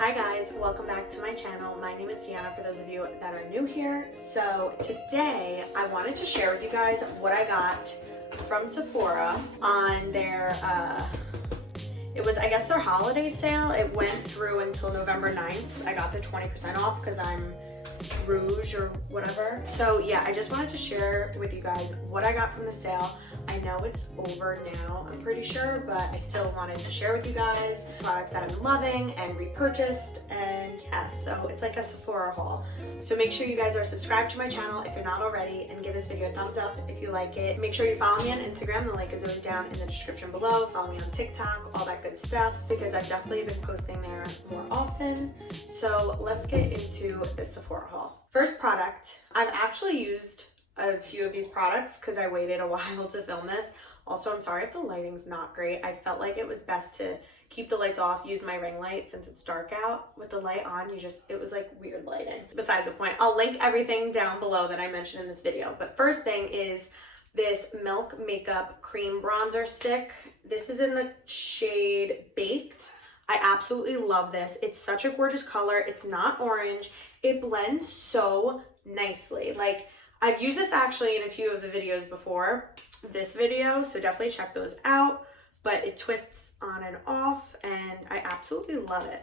Hi guys, welcome back to my channel. My name is Deanna for those of you that are new here. So today I wanted to share with you guys what I got from Sephora on their, it was I guess their holiday sale. It went through until November 9th. I got the 20% off because I'm rouge or whatever. So yeah, I just wanted to share with you guys what I got from the sale. I know it's over now, I'm pretty sure, but I still wanted to share with you guys products that I'm loving and repurchased, and yeah, so it's like a Sephora haul. So make sure you guys are subscribed to my channel if you're not already, and give this video a thumbs up if you like it. Make sure you follow me on Instagram, the link is always down in the description below. Follow me on TikTok, all that good stuff, because I've definitely been posting there more often. So let's get into this Sephora haul. First product, I've actually used a few of these products because I waited a while to film this. Also, I'm sorry if the lighting's not great. I felt like it was best to keep the lights off, use my ring light since it's dark out. With the light on, it was like weird lighting. Besides the point, I'll link everything down below that I mentioned in this video. But first thing is this Milk Makeup Cream Bronzer Stick. This is in the shade Baked. I absolutely love this. It's such a gorgeous color. It's not orange. It blends so nicely. Like, I've used this actually in a few of the videos before this video, so definitely check those out. But it twists on and off, and I absolutely love it.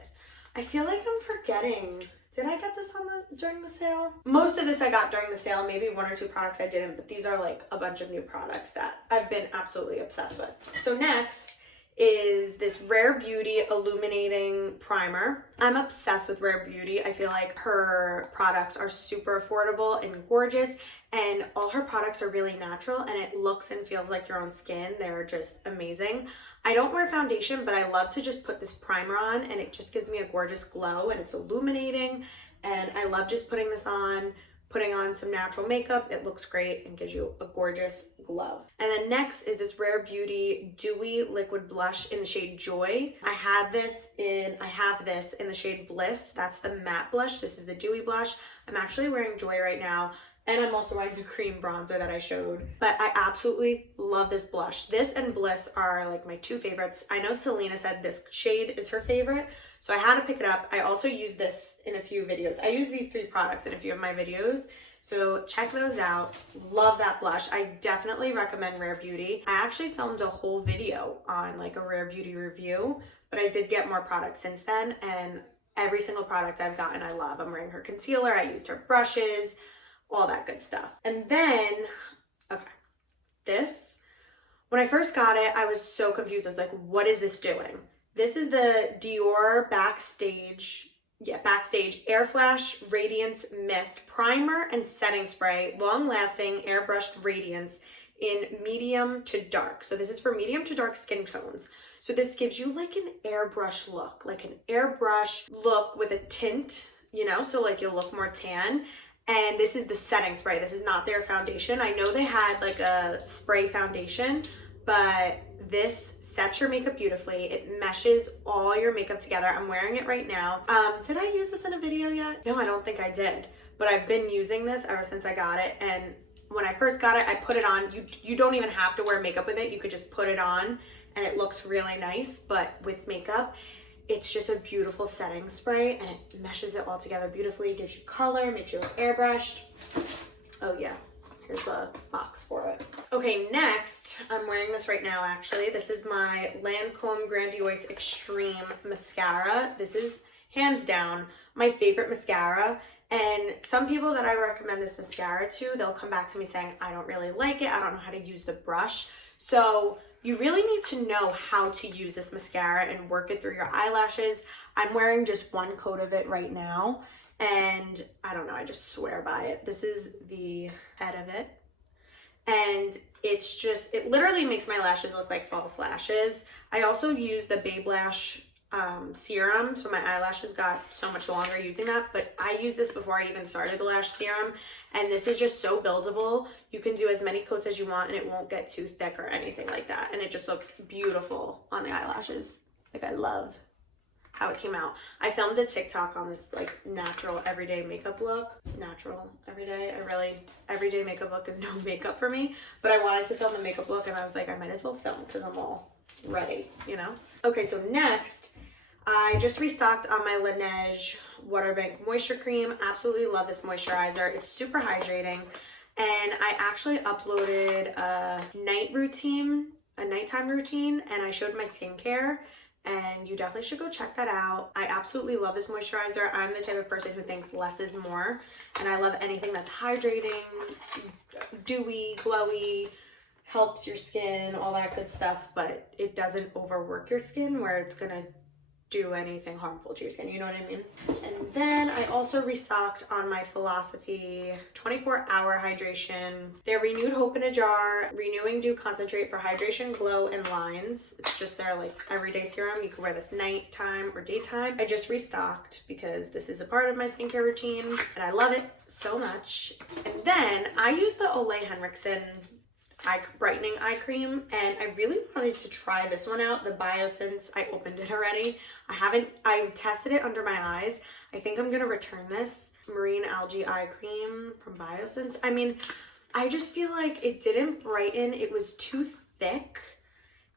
I feel like I'm forgetting. Did I get this during the sale? Most of this I got during the sale. Maybe one or two products I didn't, but these are like a bunch of new products that I've been absolutely obsessed with. So next is this Rare Beauty Illuminating Primer. I'm obsessed with Rare Beauty. I feel like her products are super affordable and gorgeous, and all her products are really natural, and it looks and feels like your own skin. They're just amazing. I don't wear foundation, but I love to just put this primer on, and it just gives me a gorgeous glow, and it's illuminating, and I love just putting this on, putting on some natural makeup. It looks great and gives you a gorgeous glow. And then next is this Rare Beauty Dewy Liquid Blush in the shade Joy. I have this in the shade Bliss. That's the matte blush. This is the dewy blush. I'm actually wearing Joy right now, and I'm also wearing the cream bronzer that I showed. But I absolutely love this blush. This and Bliss are like my two favorites. I know Selena said this shade is her favorite, so I had to pick it up. I also use this in a few videos. I use these three products in a few of my videos, so check those out. Love that blush. I definitely recommend Rare Beauty. I actually filmed a whole video on like a Rare Beauty review, but I did get more products since then, and every single product I've gotten I love. I'm wearing her concealer, I used her brushes, all that good stuff. And then, okay, this, when I first got it, I was so confused. I was like, what is this doing? This is the Dior Backstage Airflash Radiance Mist Primer and Setting Spray, long-lasting airbrushed radiance in medium to dark. So this is for medium to dark skin tones. So this gives you like an airbrush look, with a tint, you know, so like you'll look more tan. And this is the setting spray. This is not their foundation. I know they had like a spray foundation, but this sets your makeup beautifully. It meshes all your makeup together. I'm wearing it right now. Did I use this in a video yet? No, I don't think I did, but I've been using this ever since I got it. And when I first got it, I put it on. You don't even have to wear makeup with it. You could just put it on and it looks really nice, but with makeup, it's just a beautiful setting spray, and it meshes it all together beautifully, gives you color, makes you look airbrushed. Oh yeah, here's the box for it. Okay, next, I'm wearing this right now actually. This is my Lancome GRANDIIOIS Extreme Mascara. This is hands down my favorite mascara. And some people that I recommend this mascara to, they'll come back to me saying, I don't really like it, I don't know how to use the brush. So you really need to know how to use this mascara and work it through your eyelashes. I'm wearing just one coat of it right now, and I don't know, I just swear by it. This is the head of it, and it literally makes my lashes look like false lashes. I also use the Babe Lash serum, so my eyelashes got so much longer using that, but I used this before I even started the lash serum, and this is just so buildable. You can do as many coats as you want, and it won't get too thick or anything like that, and it just looks beautiful on the eyelashes. Like, I love how it came out. I filmed a TikTok on this like natural everyday makeup look. Natural everyday. Everyday makeup look is no makeup for me, but I wanted to film a makeup look, and I was like, I might as well film because I'm all ready, you know? Okay, so next I just restocked on my Laneige Water Bank Moisture Cream. Absolutely love this moisturizer. It's super hydrating. And I actually uploaded a nighttime routine, and I showed my skincare, and you definitely should go check that out. I absolutely love this moisturizer. I'm the type of person who thinks less is more, and I love anything that's hydrating, dewy, glowy, helps your skin, all that good stuff, but it doesn't overwork your skin where it's gonna do anything harmful to your skin, you know what I mean? And then I also restocked on my Philosophy 24-hour hydration. Their Renewed Hope in a Jar Renewing Dew Concentrate for hydration, glow, and lines. It's just their like everyday serum. You can wear this nighttime or daytime. I just restocked because this is a part of my skincare routine and I love it so much. And then I use the Ole Henriksen brightening eye cream, and I really wanted to try this one out, the Biossance. I opened it already. I tested it under my eyes. I think I'm gonna return this marine algae eye cream from Biossance. I mean, I just feel like it didn't brighten. It was too thick.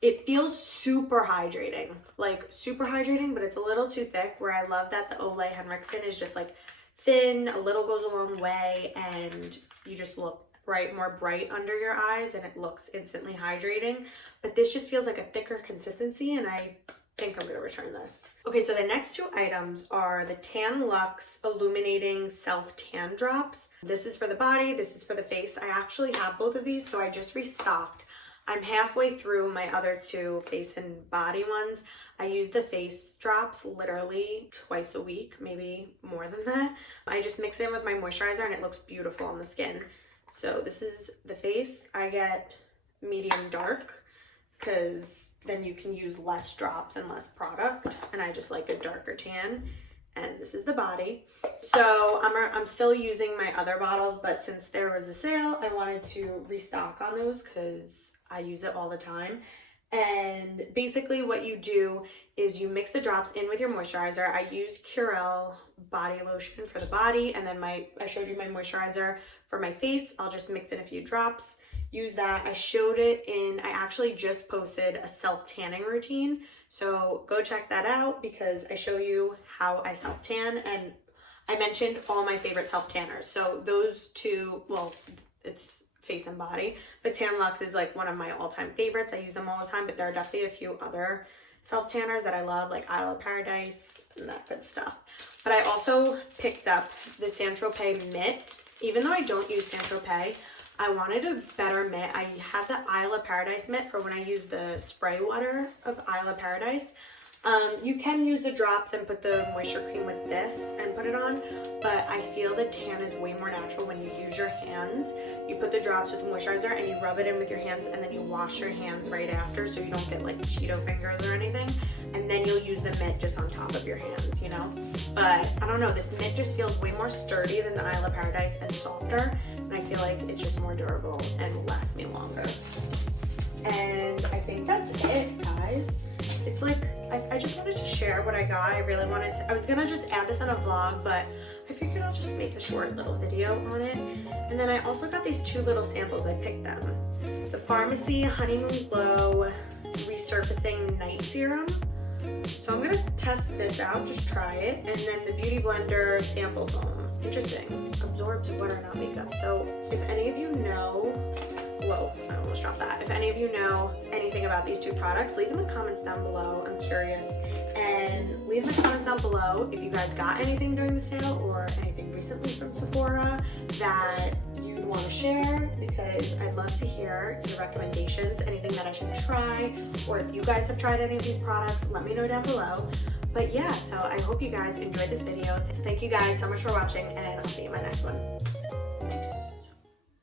It feels super hydrating, like super hydrating, but it's a little too thick, where I love that the Ole Henriksen is just like thin, a little goes a long way, and you just look more bright under your eyes and it looks instantly hydrating. But this just feels like a thicker consistency, and I think I'm gonna return this. Okay, so the next two items are the TAN-LUXE Illuminating Self Tan Drops. This is for the body, this is for the face. I actually have both of these, so I just restocked. I'm halfway through my other two face and body ones. I use the face drops literally twice a week, maybe more than that. I just mix it in with my moisturizer and it looks beautiful on the skin. So this is the face. I get medium dark because then you can use less drops and less product, and I just like a darker tan. And this is the body. So I'm still using my other bottles, but since there was a sale, I wanted to restock on those because I use it all the time. And basically what you do is you mix the drops in with your moisturizer. I use Curel body lotion for the body, and then I showed you my moisturizer for my face. I'll just mix in a few drops, use that. I actually just posted a self-tanning routine, so go check that out because I show you how I self-tan, and I mentioned all my favorite self-tanners. So those two, well, it's face and body, but TAN-LUXE is like one of my all-time favorites. I use them all the time, but there are definitely a few other self-tanners that I love, like Isle of Paradise and that good stuff. But I also picked up the Saint-Tropez mitt. Even though I don't use Saint-Tropez, I wanted a better mitt. I had the Isle of Paradise mitt for when I use the spray water of Isle of Paradise. You can use the drops and put the moisture cream with this and put it on, but I feel the tan is way more natural when you use your hands. You put the drops with the moisturizer and you rub it in with your hands, and then you wash your hands right after so you don't get like Cheeto fingers or anything. And then you'll use the mitt just on top of your hands, you know? But I don't know, this mitt just feels way more sturdy than the Isle of Paradise and softer, and I feel like it's just more durable and will last me longer. And I think that's it, guys. It's like, I just wanted to share what I got. I was gonna just add this on a vlog, but I figured I'll just make a short little video on it. And then I also got these two little samples. I picked them. The Pharmacy Honeymoon Glow Resurfacing Night Serum. So I'm gonna test this out, just try it. And then the Beauty Blender Sample Foam. Interesting. Absorbs water, not makeup. So if any of you know, whoa, I almost dropped that. If any of you know anything about these two products, leave in the comments down below. I'm curious. And leave in the comments down below if you guys got anything during the sale or anything recently from Sephora that you want to share, because I'd love to hear your recommendations, anything that I should try, or if you guys have tried any of these products, let me know down below. But yeah, so I hope you guys enjoyed this video. So thank you guys so much for watching, and I'll see you in my next one.